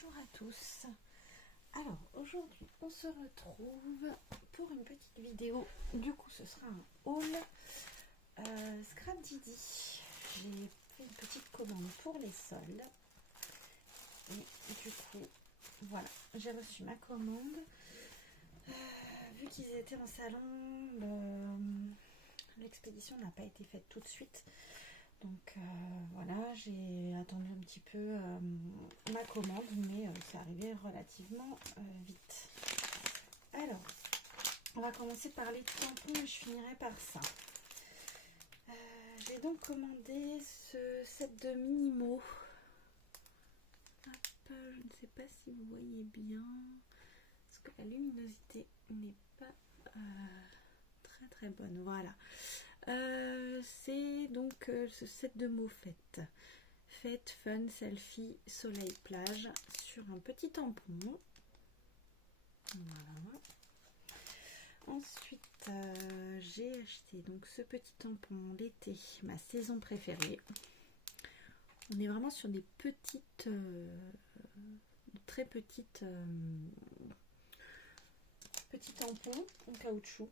Bonjour à tous. Alors aujourd'hui on se retrouve pour une petite vidéo. Du coup ce sera un haul Scrap Didi. J'ai fait une petite commande pour les soldes. Et du coup voilà, j'ai reçu ma commande. Vu qu'ils étaient en salon, l'expédition n'a pas été faite tout de suite. Donc voilà, j'ai attendu un petit peu ma commande, mais c'est arrivé relativement vite. Alors, on va commencer par les tampons et je finirai par ça. J'ai donc commandé ce set de Minimo. Hop, je ne sais pas si vous voyez bien, parce que la luminosité n'est pas très bonne. Voilà. C'est donc ce set de mots fête, fun, selfie, soleil, plage, sur un petit tampon. Voilà. Ensuite, j'ai acheté donc ce petit tampon l'été, ma saison préférée. On est vraiment sur des petites, très petites, petits tampons en caoutchouc.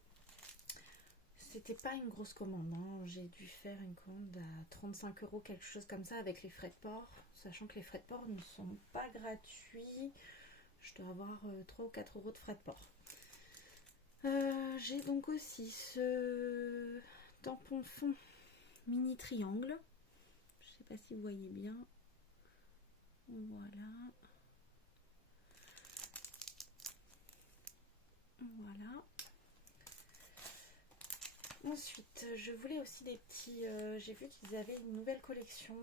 C'était pas une grosse commande, hein. J'ai dû faire une commande à 35 €, quelque chose comme ça, avec les frais de port, sachant que les frais de port ne sont pas gratuits. Je dois avoir 3 ou 4 € de frais de port. J'ai donc aussi ce tampon fond mini triangle. Je sais pas si vous voyez bien. Voilà. Voilà. Ensuite, je voulais aussi des petits... j'ai vu qu'ils avaient une nouvelle collection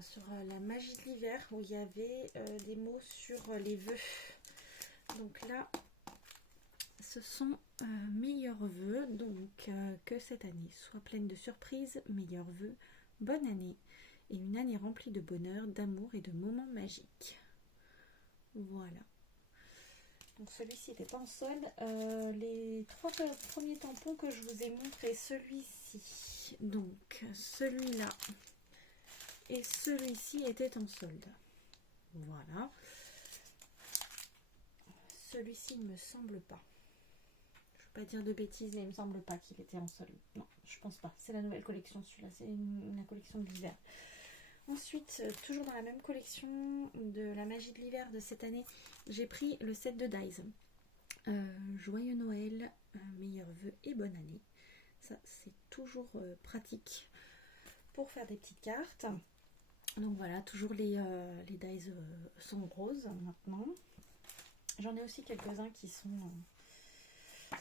sur la magie de l'hiver, où il y avait des mots sur les vœux. Donc là, ce sont meilleurs vœux, donc que cette année soit pleine de surprises, meilleurs vœux, bonne année, et une année remplie de bonheur, d'amour et de moments magiques. Voilà. Donc celui-ci n'était pas en solde. Les 3 premiers tampons que je vous ai montré, celui-ci, donc celui-là et celui-ci étaient en solde. Voilà. Celui-ci ne me semble pas. Je ne veux pas dire de bêtises, mais il ne me semble pas qu'il était en solde. Non, je pense pas. C'est la nouvelle collection, celui-là. C'est la collection de l'hiver. Ensuite, toujours dans la même collection de la magie de l'hiver de cette année, j'ai pris le set de Dies. Joyeux Noël, meilleurs vœux et bonne année. Ça, c'est toujours pratique pour faire des petites cartes. Donc voilà, toujours les dies sont roses maintenant. J'en ai aussi quelques-uns qui sont...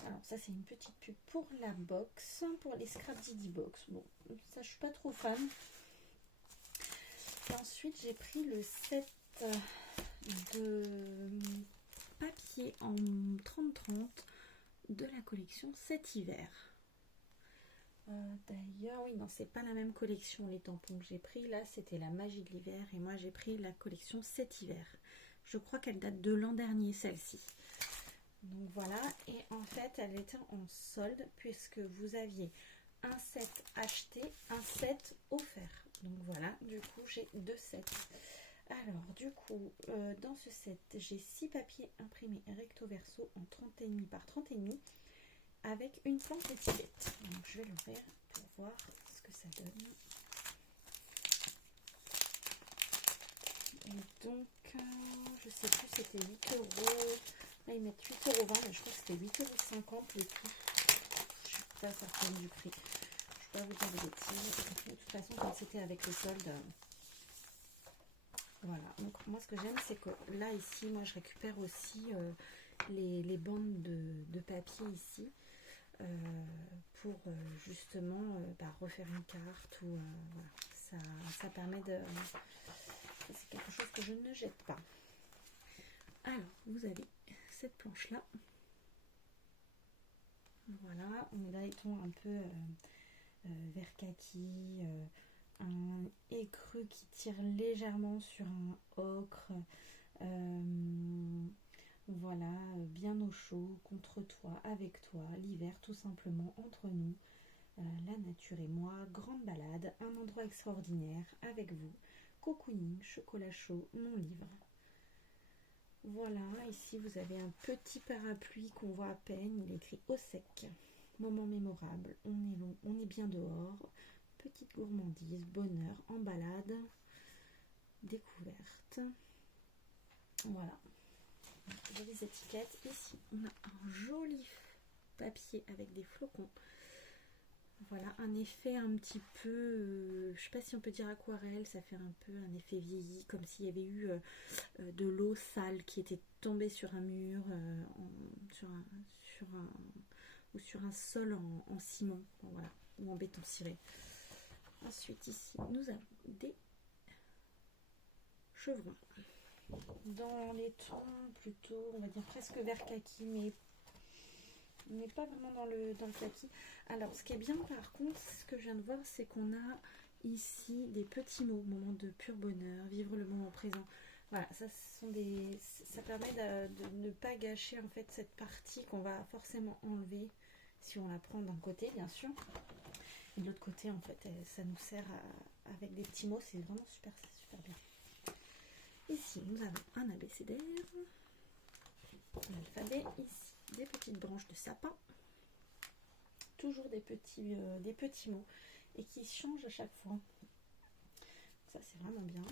Alors ça, c'est une petite pub pour la box, pour les Scrap Didi Box. Bon, ça, je suis pas trop fan. Et ensuite, j'ai pris le set de papier en 30-30 de la collection cet hiver. D'ailleurs, oui, non, c'est pas la même collection, les tampons que j'ai pris. Là, c'était la magie de l'hiver et moi, j'ai pris la collection cet hiver. Je crois qu'elle date de l'an dernier, celle-ci. Donc voilà, et en fait, elle était en solde puisque vous aviez un set acheté, un set offert. Donc voilà, du coup, j'ai 2 sets. Alors, du coup, dans ce set, j'ai 6 papiers imprimés recto verso en 30,5 par 30,5 avec une plante étiquette. Donc, je vais l'ouvrir pour voir ce que ça donne. Et donc, je sais plus, c'était 8 €. Là, ils mettent 8,20 €, mais je crois que c'était 8,50 € le tout. Je suis pas certaine du prix. Je ne vais pas vous dire de bêtises. De toute façon, quand c'était avec le solde... Voilà, donc moi ce que j'aime c'est que là ici, moi je récupère aussi les bandes de papier ici pour justement refaire une carte ou voilà, ça permet de... C'est quelque chose que je ne jette pas. Alors, vous avez cette planche là. Voilà, on est dans les tons un peu vert kaki, un écru qui tire légèrement sur un ocre, voilà, bien au chaud, contre toi, avec toi, l'hiver tout simplement entre nous, la nature et moi, grande balade, un endroit extraordinaire avec vous, cocooning, chocolat chaud, mon livre. Voilà, ici vous avez un petit parapluie qu'on voit à peine, il est écrit au sec. Moment mémorable, on est long, on est bien dehors. Petite gourmandise, bonheur, en balade, découverte. Voilà, j'ai les étiquettes. Ici, on a un joli papier avec des flocons. Voilà, un effet un petit peu, je sais pas si on peut dire aquarelle, ça fait un peu un effet vieilli, comme s'il y avait eu de l'eau sale qui était tombée sur un mur, ou sur un sol en ciment, voilà, ou en béton ciré. Ensuite ici, nous avons des chevrons dans les tons plutôt, on va dire presque vert kaki, mais pas vraiment dans le kaki. Alors, ce qui est bien par contre, ce que je viens de voir, c'est qu'on a ici des petits mots, moment de pur bonheur, vivre le moment présent. Voilà, ça permet de ne pas gâcher en fait cette partie qu'on va forcément enlever si on la prend d'un côté, bien sûr. Et de l'autre côté, en fait, ça nous sert avec des petits mots, c'est vraiment super, super bien. Ici, nous avons un abécédaire, l'alphabet, ici des petites branches de sapin, toujours des petits mots et qui changent à chaque fois. Ça c'est vraiment bien.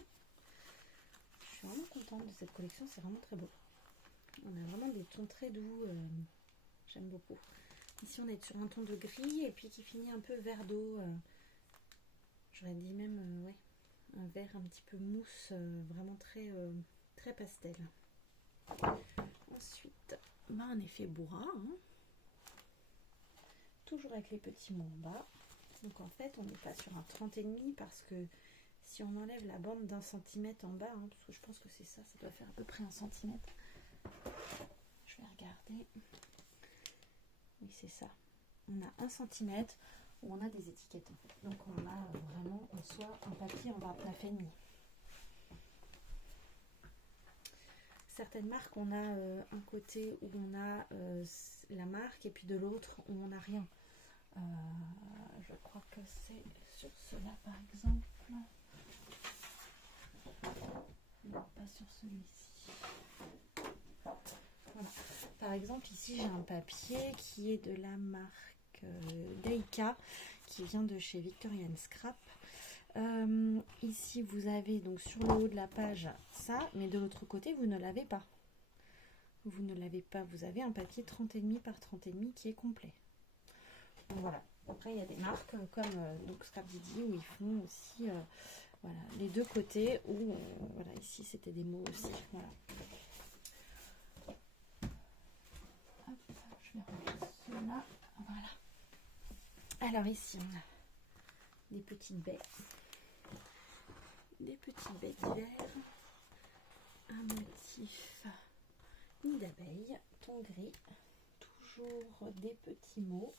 Je suis vraiment contente de cette collection, c'est vraiment très beau. On a vraiment des tons très doux, j'aime beaucoup. Ici on est sur un ton de gris et puis qui finit un peu vert d'eau. J'aurais dit même ouais, un vert un petit peu mousse, vraiment très, très pastel. Ensuite, un effet bourrin, hein. Toujours avec les petits mots en bas. Donc en fait, on n'est pas sur un 30,5 parce que si on enlève la bande d'1 centimètre en bas, hein, parce que je pense que c'est ça, ça doit faire à peu près 1 centimètre. Je vais regarder. Oui, c'est ça. On a 1 centimètre où on a des étiquettes en fait. Donc on a vraiment en soi un papier en 29,5. Certaines marques, on a un côté où on a la marque et puis de l'autre où on n'a rien. Je crois que c'est sur cela par exemple. Non, pas sur celui-ci. Voilà. Par exemple, ici j'ai un papier qui est de la marque Deika, qui vient de chez Victorian Scrap. Ici vous avez donc sur le haut de la page ça, mais de l'autre côté vous ne l'avez pas. Vous ne l'avez pas, vous avez un papier 30,5 par 30,5 qui est complet. Donc voilà. Après il y a des marques comme donc Scrap Didi où ils font aussi voilà, les deux côtés où voilà, ici c'était des mots aussi. Voilà. Hop, je vais remettre cela. Voilà. Alors ici on a des petites baies. Des petites baies d'hiver. Un motif nid d'abeille, ton gris. Toujours des petits mots.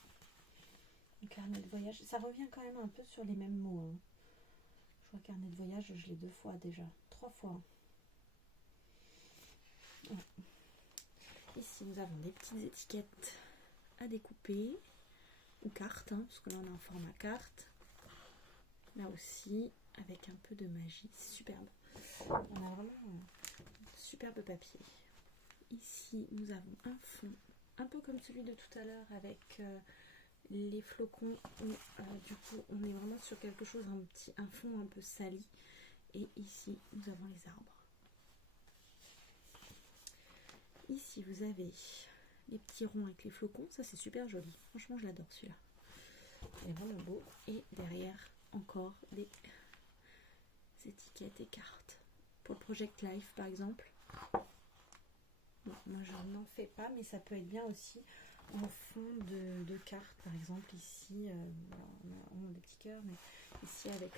Un carnet de voyage. Ça revient quand même un peu sur les mêmes mots. Hein. Je vois carnet de voyage, je l'ai 2 fois déjà. 3 fois. Ouais. Ici, nous avons des petites étiquettes à découper. Ou cartes, hein, parce que là, on est en format carte. Là aussi, avec un peu de magie. C'est superbe. On a vraiment un superbe papier. Ici, nous avons un fond, un peu comme celui de tout à l'heure, avec les flocons où du coup on est vraiment sur quelque chose, un fond un peu sali. Et ici nous avons les arbres. Ici vous avez les petits ronds avec les flocons, ça c'est super joli, franchement je l'adore celui-là, il est vraiment beau. Et derrière encore des étiquettes et cartes pour le Project Life par exemple. Bon, moi je n'en fais pas, mais ça peut être bien aussi en fond de cartes, par exemple ici, on a des petits cœurs, mais ici avec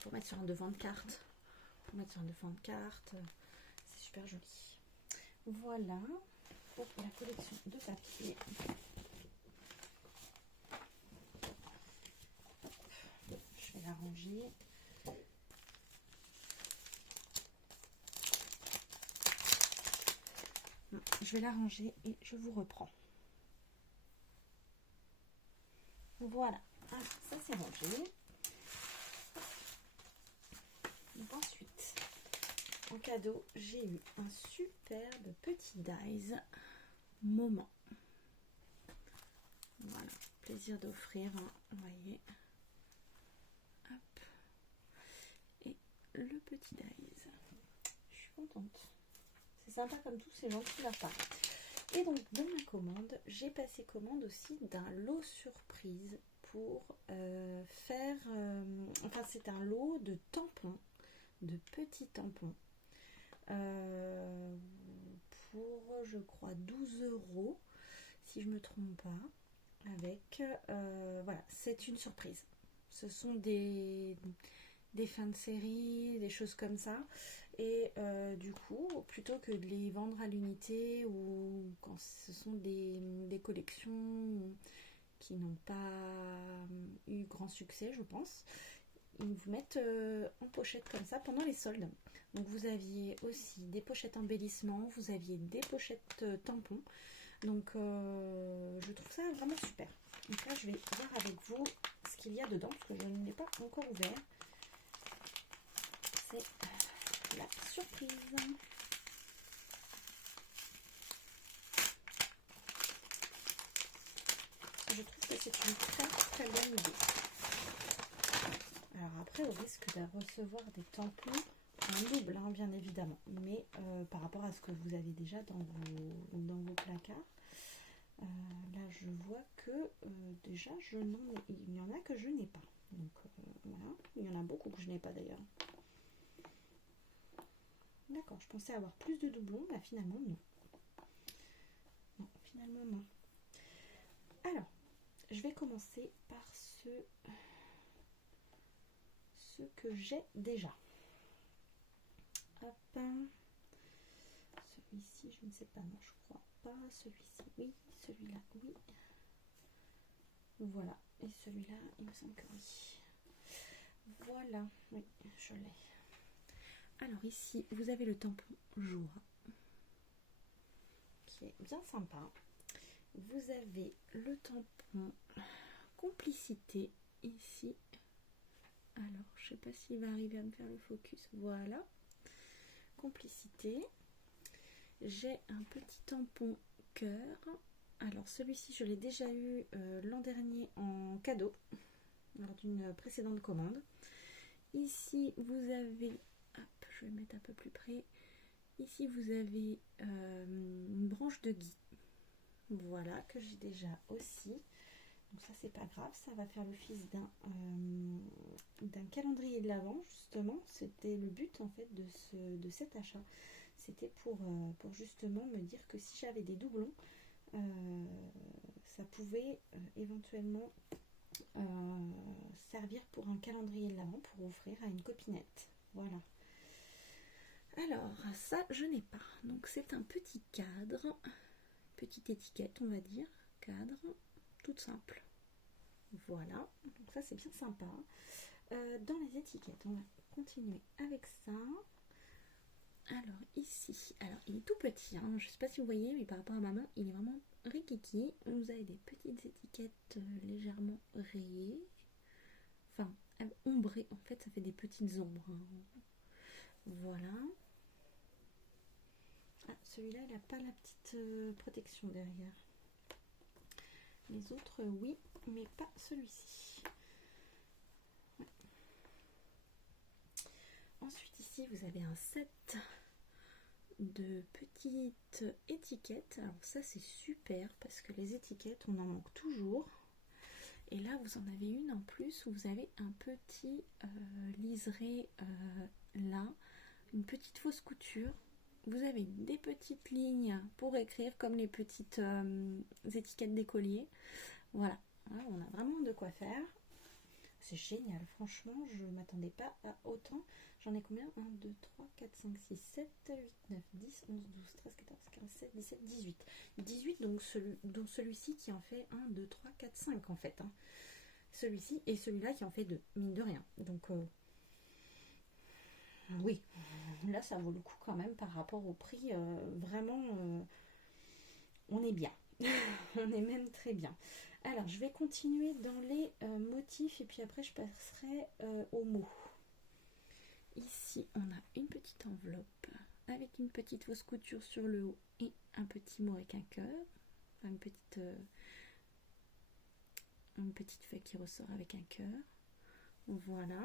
pour mettre sur un devant de carte, c'est super joli. Voilà pour la collection de papier. Je vais la ranger. Je vais la ranger et je vous reprends. Voilà, ça c'est rangé. Donc ensuite, en cadeau, j'ai eu un superbe petit dies moment. Voilà, plaisir d'offrir, hein, vous voyez. Hop. Et le petit dies. Je suis contente. C'est sympa comme tout, c'est gentil de leur part. Et donc dans ma commande, j'ai passé commande aussi d'un lot surprise pour faire... enfin c'est un lot de tampons, de petits tampons. Pour je crois 12 € si je me trompe pas. Avec... voilà, c'est une surprise. Ce sont des fins de série, des choses comme ça. Et du coup, plutôt que de les vendre à l'unité ou quand ce sont des collections qui n'ont pas eu grand succès, je pense, ils vous mettent en pochette comme ça pendant les soldes. Donc vous aviez aussi des pochettes embellissement, vous aviez des pochettes tampons. Donc je trouve ça vraiment super. Donc là, je vais voir avec vous ce qu'il y a dedans parce que je ne l'ai pas encore ouvert. C'est la surprise. Je trouve que c'est une très bonne idée. Alors après, au risque de recevoir des tampons en double, hein, bien évidemment, mais par rapport à ce que vous avez déjà dans vos placards, là je vois que déjà il y en a que je n'ai pas. Donc voilà, il y en a beaucoup que je n'ai pas d'ailleurs. D'accord, je pensais avoir plus de doublons, bah finalement non. Non, finalement non. Alors, je vais commencer par ce que j'ai déjà. Hop. Celui-ci, je ne sais pas, non, je crois pas. Celui-ci, oui. Celui-là, oui. Voilà. Et celui-là, il me semble que oui. Voilà, oui, je l'ai. Alors ici, vous avez le tampon Joie, qui est bien sympa. Vous avez le tampon Complicité ici. Alors, je sais pas s'il va arriver à me faire le focus. Voilà. Complicité. J'ai un petit tampon cœur. Alors, celui-ci, je l'ai déjà eu l'an dernier en cadeau, lors d'une précédente commande. Ici, vous avez... Hop, je vais mettre un peu plus près. Ici, vous avez une branche de gui. Voilà, que j'ai déjà aussi. Donc ça, c'est pas grave. Ça va faire l'office d'un calendrier de l'Avent, justement. C'était le but, en fait, de cet achat. C'était pour justement me dire que si j'avais des doublons, ça pouvait éventuellement servir pour un calendrier de l'Avent pour offrir à une copinette. Voilà. Alors, ça, je n'ai pas. Donc, c'est un petit cadre, petite étiquette, on va dire, cadre, toute simple. Voilà, donc ça, c'est bien sympa. Dans les étiquettes, on va continuer avec ça. Alors, ici, alors, il est tout petit, hein. Je ne sais pas si vous voyez, mais par rapport à ma main, il est vraiment rikiki. Vous avez des petites étiquettes légèrement rayées, enfin, ombrées. En fait, ça fait des petites ombres, hein. Voilà. Ah, celui-là, il n'a pas la petite protection derrière. Les autres, oui, mais pas celui-ci. Ouais. Ensuite, ici, vous avez un set de petites étiquettes. Alors ça, c'est super parce que les étiquettes, on en manque toujours. Et là, vous en avez une en plus où vous avez un petit liseré là, une petite fausse couture. Vous avez des petites lignes pour écrire comme les petites étiquettes d'écolier. Voilà, on a vraiment de quoi faire. C'est génial, franchement, je ne m'attendais pas à autant. J'en ai combien? 1, 2, 3, 4, 5, 6, 7, 8, 9, 10, 11, 12, 13, 14, 15, 16, 17, 18. 18, donc celui-ci qui en fait 1, 2, 3, 4, 5 en fait. Hein. Celui-ci et celui-là qui en fait 2, mine de rien. Donc oui, là ça vaut le coup quand même par rapport au prix. Vraiment, on est bien. On est même très bien. Alors, je vais continuer dans les motifs et puis après je passerai aux mots. Ici, on a une petite enveloppe avec une petite fausse couture sur le haut et un petit mot avec un cœur. Enfin, une petite feuille qui ressort avec un cœur. Voilà.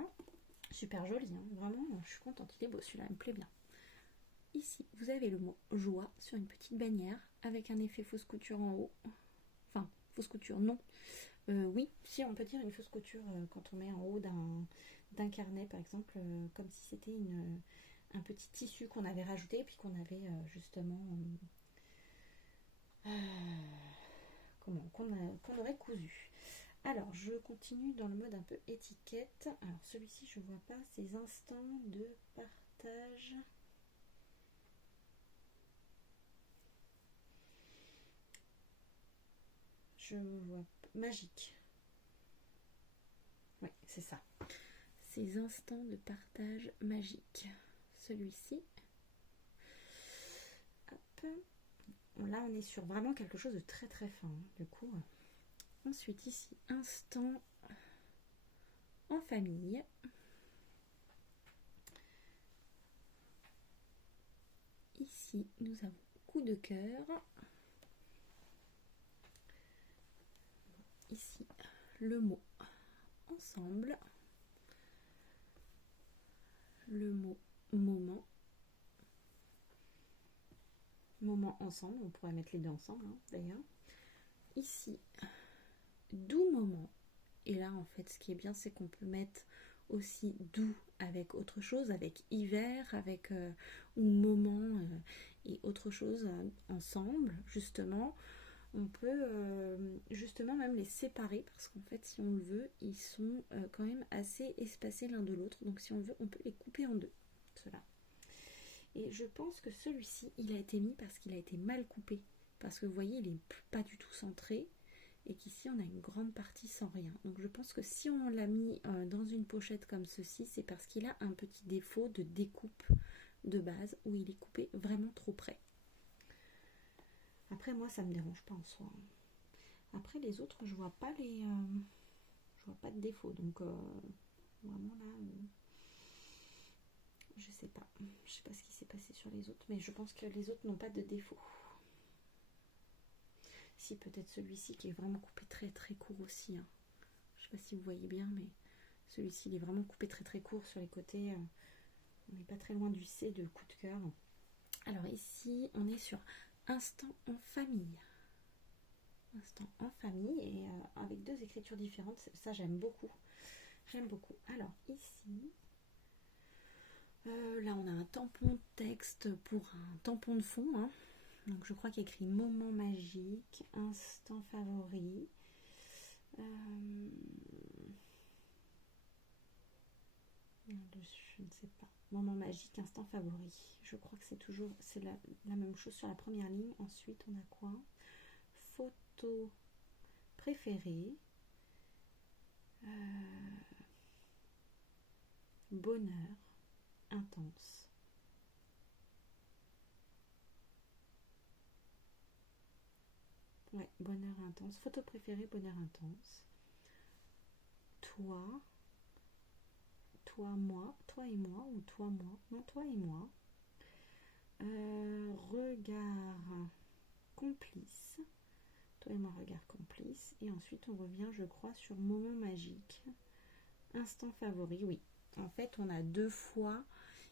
Super joli, hein. Vraiment, je suis contente. Il est beau, celui-là, il me plaît bien. Ici, vous avez le mot joie sur une petite bannière avec un effet fausse couture en haut. Enfin, fausse couture, non. Oui, si on peut dire une fausse couture quand on met en haut d'un carnet, par exemple, comme si c'était un petit tissu qu'on avait rajouté et puis qu'on avait justement qu'on aurait cousu. Alors, je continue dans le mode un peu étiquette. Alors, celui-ci, je ne vois pas ces instants de partage. Je vois magique. Oui, c'est ça. Ces instants de partage magique. Celui-ci. Hop. Là, on est sur vraiment quelque chose de très très fin, hein, du coup. Ensuite, ici, instant en famille. Ici, nous avons coup de cœur. Ici, le mot ensemble. Le mot moment. Moment ensemble, on pourrait mettre les deux ensemble, hein, d'ailleurs. Ici, doux moment. Et là, en fait, ce qui est bien, c'est qu'on peut mettre aussi doux avec autre chose, avec hiver, avec ou moment et autre chose ensemble, justement. On peut justement même les séparer parce qu'en fait, si on le veut, ils sont quand même assez espacés l'un de l'autre. Donc, si on veut, on peut les couper en deux, ceux-là. Et je pense que celui-ci, il a été mis parce qu'il a été mal coupé. Parce que vous voyez, il n'est pas du tout centré. Et qu'ici, on a une grande partie sans rien. Donc je pense que si on l'a mis dans une pochette comme ceci, c'est parce qu'il a un petit défaut de découpe de base où il est coupé vraiment trop près. Après, moi, ça ne me dérange pas en soi. Après, les autres, je vois pas je vois pas de défaut. Donc, vraiment là... je sais pas. Je sais pas ce qui s'est passé sur les autres, mais je pense que les autres n'ont pas de défaut. Si, peut-être celui-ci qui est vraiment coupé très très court aussi. Hein. Je sais pas si vous voyez bien, mais celui-ci il est vraiment coupé très très court sur les côtés. On n'est pas très loin du C de coup de cœur. Alors ici, on est sur instant en famille. Instant en famille et avec deux écritures différentes. Ça, j'aime beaucoup. J'aime beaucoup. Alors ici... là, on a un tampon texte pour un tampon de fond. Hein. Donc, je crois qu'il y a écrit moment magique, instant favori. Je ne sais pas. Moment magique, instant favori. Je crois que c'est la même chose sur la première ligne. Ensuite, on a quoi? Photo préférée. Bonheur intense. Ouais, bonheur intense. Photo préférée, bonheur intense. Toi, moi, toi et moi, ou toi, moi. Non, toi et moi. Regard complice. Toi et moi, regard complice. Et ensuite, on revient, je crois, sur moment magique. Instant favori, oui. En fait, on a deux fois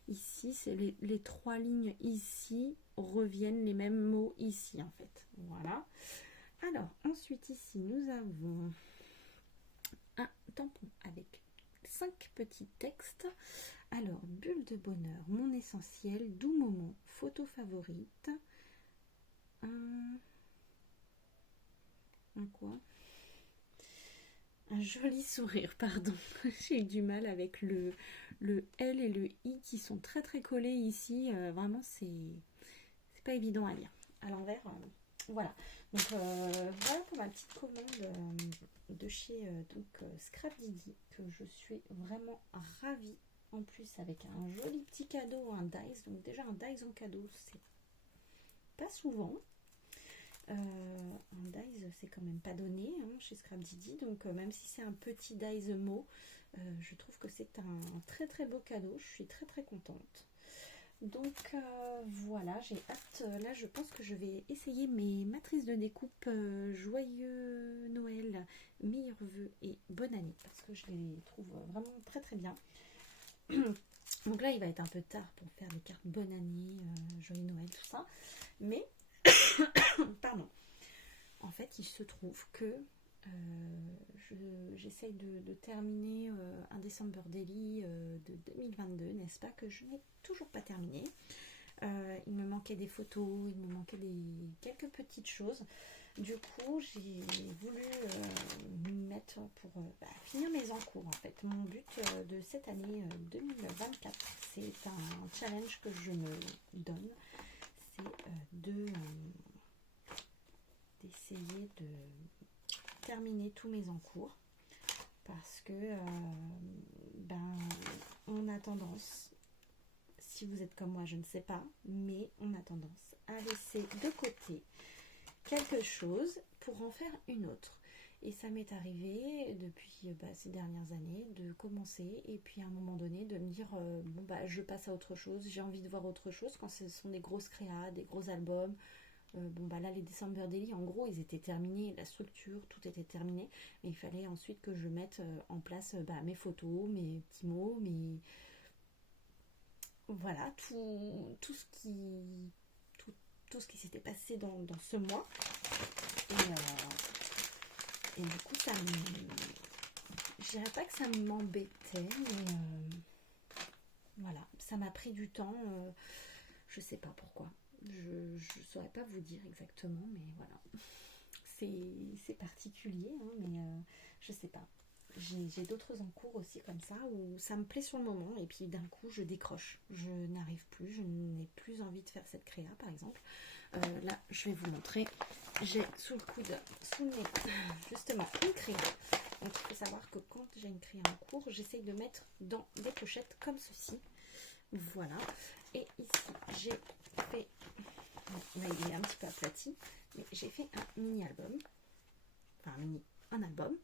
ici, c'est les trois lignes ici reviennent les mêmes mots ici, en fait. Voilà. Alors, ensuite, ici, nous avons un tampon avec 5 petits textes. Alors, bulle de bonheur, mon essentiel, doux moment, photo favorite. Un quoi? Un joli sourire, pardon. J'ai eu du mal avec le L et le I qui sont très très collés ici. Vraiment, c'est pas évident à lire. À l'envers, voilà. Donc, voilà pour ma petite commande de chez Scrap Didi, que je suis vraiment ravie. En plus, avec un joli petit cadeau, un dies. Donc, déjà, un dies en cadeau, c'est pas souvent. Un dies, c'est quand même pas donné hein, chez Scrap Didi, donc même si c'est un petit dies mot, je trouve que c'est un très très beau cadeau. Je suis très très contente. Donc voilà, j'ai hâte. Là, je pense que je vais essayer mes matrices de découpe joyeux Noël, meilleurs vœux et bonne année, parce que je les trouve vraiment très très bien. Donc là, il va être un peu tard pour faire des cartes bonne année, joyeux Noël, tout ça. Mais, pardon, en fait, il se trouve que j'essaye de terminer un December Daily de 2022, n'est-ce pas, que je n'ai toujours pas terminé. Il me manquait des photos, il me manquait quelques petites choses. Du coup, j'ai voulu m'y mettre pour finir mes encours. En fait, mon but de cette année 2024, c'est un challenge que je me donne, c'est d'essayer de terminer tous mes encours, parce que on a tendance, si vous êtes comme moi, je ne sais pas, mais on a tendance à laisser de côté quelque chose pour en faire une autre. Et ça m'est arrivé depuis ces dernières années de commencer et puis à un moment donné de me dire je passe à autre chose, j'ai envie de voir autre chose quand ce sont des grosses créas, des gros albums. Là les December Daily en gros ils étaient terminés, la structure, tout était terminé, mais il fallait ensuite que je mette en place mes photos, mes petits mots, voilà, tout ce qui s'était passé dans ce mois. Et du coup, je dirais pas que ça m'embêtait, mais voilà, ça m'a pris du temps. Je sais pas pourquoi. Je saurais pas vous dire exactement, mais voilà. C'est particulier, hein, mais je sais pas. J'ai d'autres encours aussi comme ça où ça me plaît sur le moment et puis d'un coup je décroche. Je n'arrive plus, je n'ai plus envie de faire cette créa par exemple. Là, je vais vous montrer. J'ai sous le coude, sous le nez, justement une créa. Donc il faut savoir que quand j'ai une créa en cours, j'essaye de mettre dans des pochettes comme ceci. Voilà. Et ici, j'ai fait... Là, il est un petit peu aplati, mais j'ai fait un mini-album. Enfin, un album.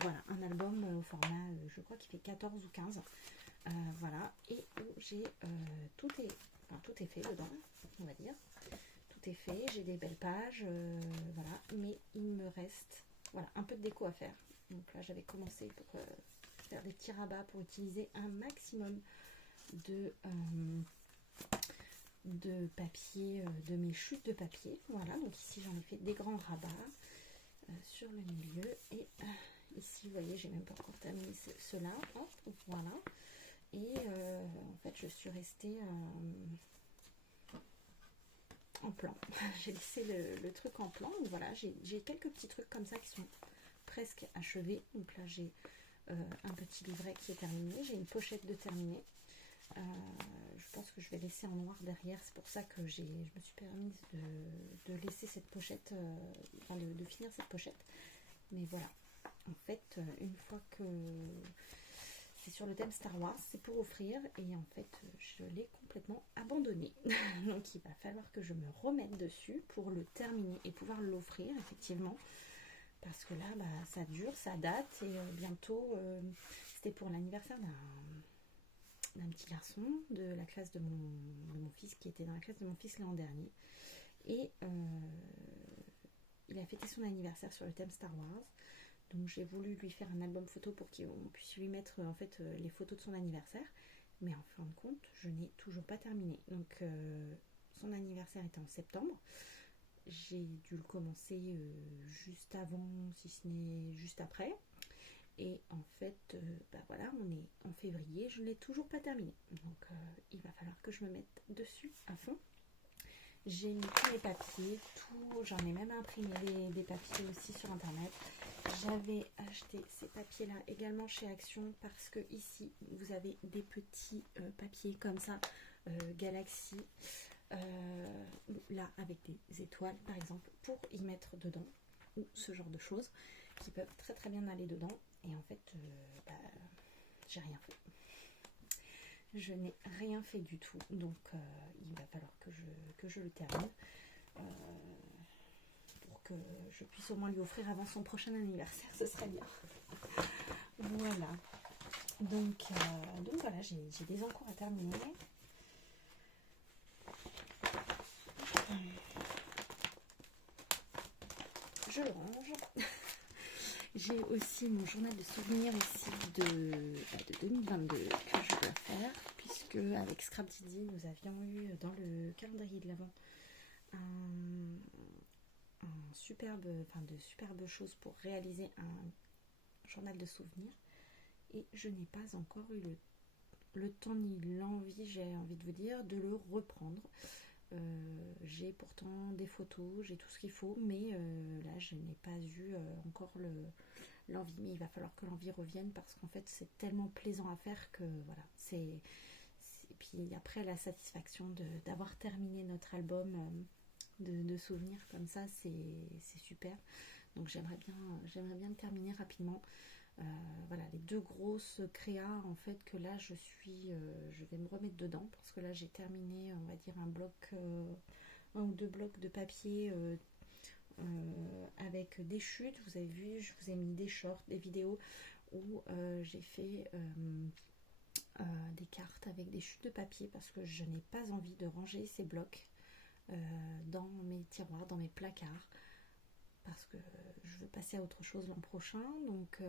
Voilà, un album au format, je crois qu'il fait 14 ou 15. Voilà, et où j'ai tout est fait dedans, on va dire. Tout est fait, j'ai des belles pages, voilà, mais il me reste un peu de déco à faire. Donc là, j'avais commencé pour faire des petits rabats pour utiliser un maximum de papier, de mes chutes de papier. Voilà, donc ici j'en ai fait des grands rabats sur le milieu et ici vous voyez j'ai même pas encore terminé cela. Voilà, et en fait je suis restée en plan. J'ai laissé le truc en plan. Donc voilà, j'ai quelques petits trucs comme ça qui sont presque achevés. Donc là j'ai un petit livret qui est terminé, j'ai une pochette de terminé. Je pense que je vais laisser en noir derrière, c'est pour ça que je me suis permise de laisser cette pochette, de finir cette pochette. Mais voilà, en fait, une fois que c'est sur le thème Star Wars, c'est pour offrir, et en fait, je l'ai complètement abandonné. Donc il va falloir que je me remette dessus pour le terminer et pouvoir l'offrir, effectivement. Parce que là, ça dure, ça date, et bientôt, c'était pour l'anniversaire d'un petit garçon de la classe de mon fils, qui était dans la classe de mon fils l'an dernier. Et il a fêté son anniversaire sur le thème Star Wars. Donc j'ai voulu lui faire un album photo pour qu'on puisse lui mettre en fait les photos de son anniversaire. Mais en fin de compte, je n'ai toujours pas terminé. Donc son anniversaire était en septembre. J'ai dû le commencer juste avant, si ce n'est juste après. Et en fait, voilà, on est en février, je ne l'ai toujours pas terminé. Donc il va falloir que je me mette dessus à fond. J'ai mis tous les papiers, tout, j'en ai même imprimé des papiers aussi sur internet. J'avais acheté ces papiers là également chez Action, parce que ici vous avez des petits papiers comme ça, Galaxy, là avec des étoiles par exemple, pour y mettre dedans, ou ce genre de choses qui peuvent très très bien aller dedans. Et en fait j'ai rien fait, je n'ai rien fait du tout, donc il va falloir que je le termine. pour que je puisse au moins lui offrir avant son prochain anniversaire, ce serait bien. Voilà. Donc voilà, j'ai des encours à terminer. Je range. J'ai aussi mon journal de souvenirs ici de 2022 que je dois faire, puisque avec Scrapdiddy, nous avions eu dans le calendrier de l'Avent de superbes choses pour réaliser un journal de souvenirs. Et je n'ai pas encore eu le temps ni l'envie, j'ai envie de vous dire, de le reprendre. J'ai pourtant des photos, j'ai tout ce qu'il faut, mais là je n'ai pas eu encore l'envie, mais il va falloir que l'envie revienne parce qu'en fait c'est tellement plaisant à faire que voilà, et puis après la satisfaction d'avoir terminé notre album de souvenirs comme ça, c'est super. Donc j'aimerais bien le terminer rapidement. Voilà, les 2 grosses créas en fait que là je vais me remettre dedans parce que là j'ai terminé, on va dire, un ou 2 blocs de papier avec des chutes. Vous avez vu, je vous ai mis des shorts, des vidéos où j'ai fait des cartes avec des chutes de papier parce que je n'ai pas envie de ranger ces blocs dans mes tiroirs, dans mes placards, parce que je veux passer à autre chose l'an prochain. Donc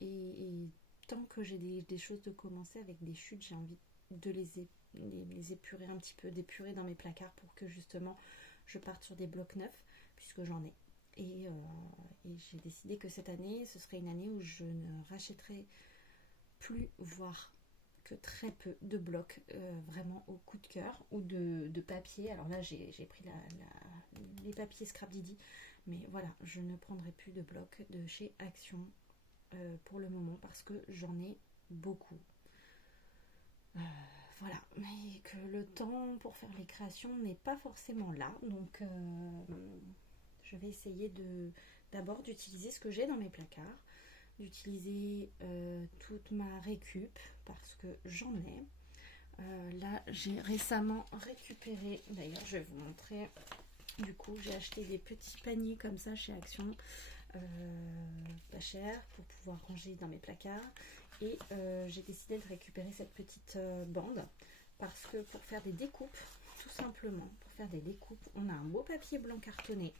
et tant que j'ai des choses de commencer avec des chutes, j'ai envie de les épurer un petit peu, d'épurer dans mes placards pour que justement je parte sur des blocs neufs, puisque j'en ai. Et j'ai décidé que cette année, ce serait une année où je ne rachèterai plus, voire que très peu de blocs, vraiment au coup de cœur, ou de papier. Alors là j'ai pris les papiers Scrapdiddy, mais voilà, je ne prendrai plus de blocs de chez Action pour le moment parce que j'en ai beaucoup. Voilà, mais que le temps pour faire les créations n'est pas forcément là, donc je vais essayer d'abord d'utiliser ce que j'ai dans mes placards, d'utiliser toute ma récup parce que j'en ai. Là j'ai récemment récupéré, d'ailleurs je vais vous montrer, du coup j'ai acheté des petits paniers comme ça chez Action, pas cher, pour pouvoir ranger dans mes placards. Et j'ai décidé de récupérer cette petite bande parce que pour faire des découpes, tout simplement, pour faire des découpes, on a un beau papier blanc cartonné.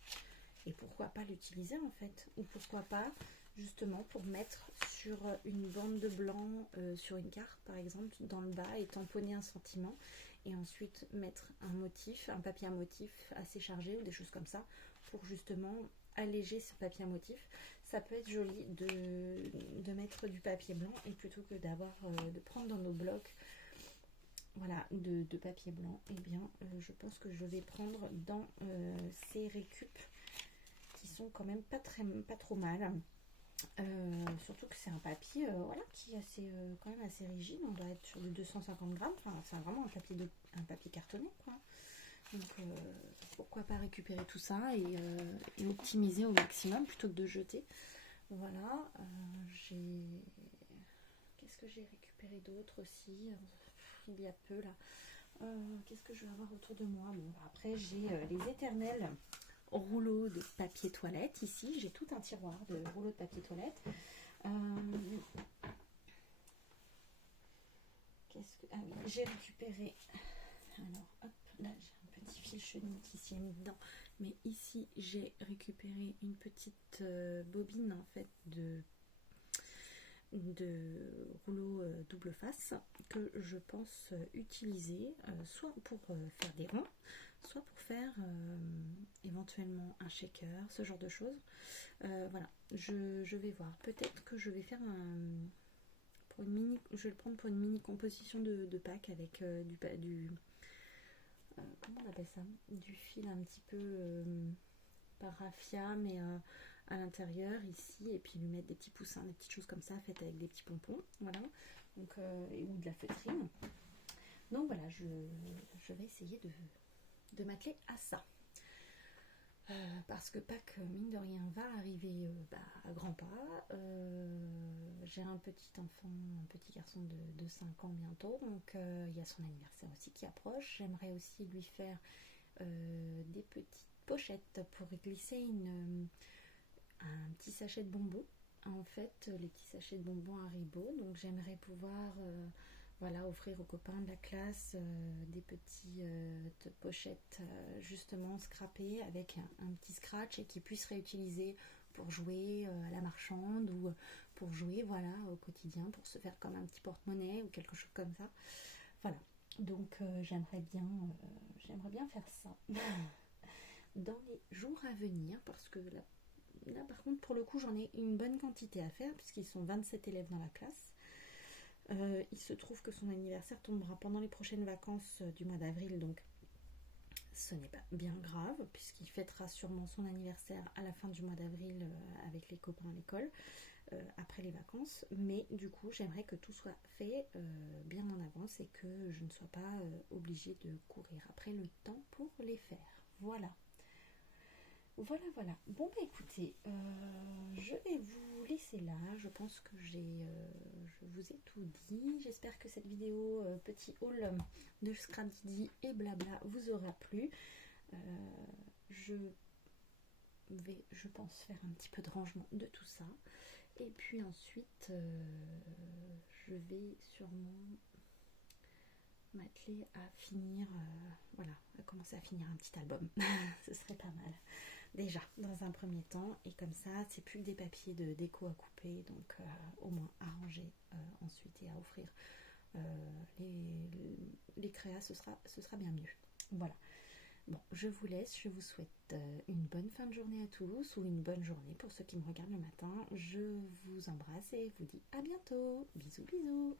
Et pourquoi pas l'utiliser en fait? Ou pourquoi pas justement pour mettre sur une bande de blanc, sur une carte par exemple, dans le bas, et tamponner un sentiment. Et ensuite mettre un motif, un papier à motif assez chargé ou des choses comme ça pour justement alléger ce papier à motif. Ça peut être joli de mettre du papier blanc, et plutôt que de prendre dans nos blocs, voilà, de papier blanc, et bien je pense que je vais prendre dans ces récup qui sont quand même pas trop mal. Surtout que c'est un papier voilà, qui est quand même assez rigide. On doit être sur du 250 grammes. Enfin, c'est vraiment un papier cartonné, quoi. Donc pourquoi pas récupérer tout ça et optimiser au maximum plutôt que de jeter. Voilà. Qu'est-ce que j'ai récupéré d'autre aussi il y a peu là. Qu'est-ce que je vais avoir autour de moi? Bon, après j'ai les éternels rouleaux de papier toilette. Ici j'ai tout un tiroir de rouleaux de papier toilette. Ah oui, j'ai récupéré, alors hop, là j'ai un petit fil chenille qui s'y est mis dedans, mais ici j'ai récupéré une petite bobine en fait de rouleau double face que je pense utiliser soit pour faire des ronds, soit pour faire éventuellement un shaker, ce genre de choses. Voilà, je vais voir. Peut-être que je vais faire je vais le prendre pour une mini composition de Pâques avec comment on appelle ça, du fil un petit peu paraffia, mais à l'intérieur ici, et puis lui mettre des petits poussins, des petites choses comme ça faites avec des petits pompons, voilà. Donc ou de la feutrine. Donc voilà, je vais essayer de m'atteler à ça. Parce que Pâques, mine de rien, va arriver à grands pas. J'ai un petit enfant, un petit garçon de 5 ans bientôt, donc il y a son anniversaire aussi qui approche. J'aimerais aussi lui faire des petites pochettes pour glisser un petit sachet de bonbons. En fait, les petits sachets de bonbons Haribo. Donc j'aimerais pouvoir voilà, offrir aux copains de la classe des petites pochettes justement scrapées avec un petit scratch et qui puissent réutiliser pour jouer à la marchande ou pour jouer voilà, au quotidien, pour se faire comme un petit porte-monnaie ou quelque chose comme ça. Voilà, donc j'aimerais bien faire ça dans les jours à venir parce que là par contre pour le coup j'en ai une bonne quantité à faire puisqu'ils sont 27 élèves dans la classe. Il se trouve que son anniversaire tombera pendant les prochaines vacances du mois d'avril, donc ce n'est pas bien grave puisqu'il fêtera sûrement son anniversaire à la fin du mois d'avril avec les copains à l'école après les vacances, mais du coup j'aimerais que tout soit fait bien en avance et que je ne sois pas obligée de courir après le temps pour les faire. Voilà. Voilà. Bon bah écoutez, je vais vous laisser là. Je pense que je vous ai tout dit. J'espère que cette vidéo petit haul de Scrapdiddy et blabla vous aura plu. Je vais, je pense, faire un petit peu de rangement de tout ça. Et puis ensuite, je vais sûrement m'atteler à finir, voilà, à commencer à finir un petit album. Ce serait pas mal. Déjà, dans un premier temps, et comme ça, c'est plus que des papiers de déco à couper, donc au moins à ranger ensuite et à offrir les créas, ce sera bien mieux. Voilà. Bon, je vous laisse, je vous souhaite une bonne fin de journée à tous, ou une bonne journée pour ceux qui me regardent le matin. Je vous embrasse et vous dis à bientôt. Bisous, bisous.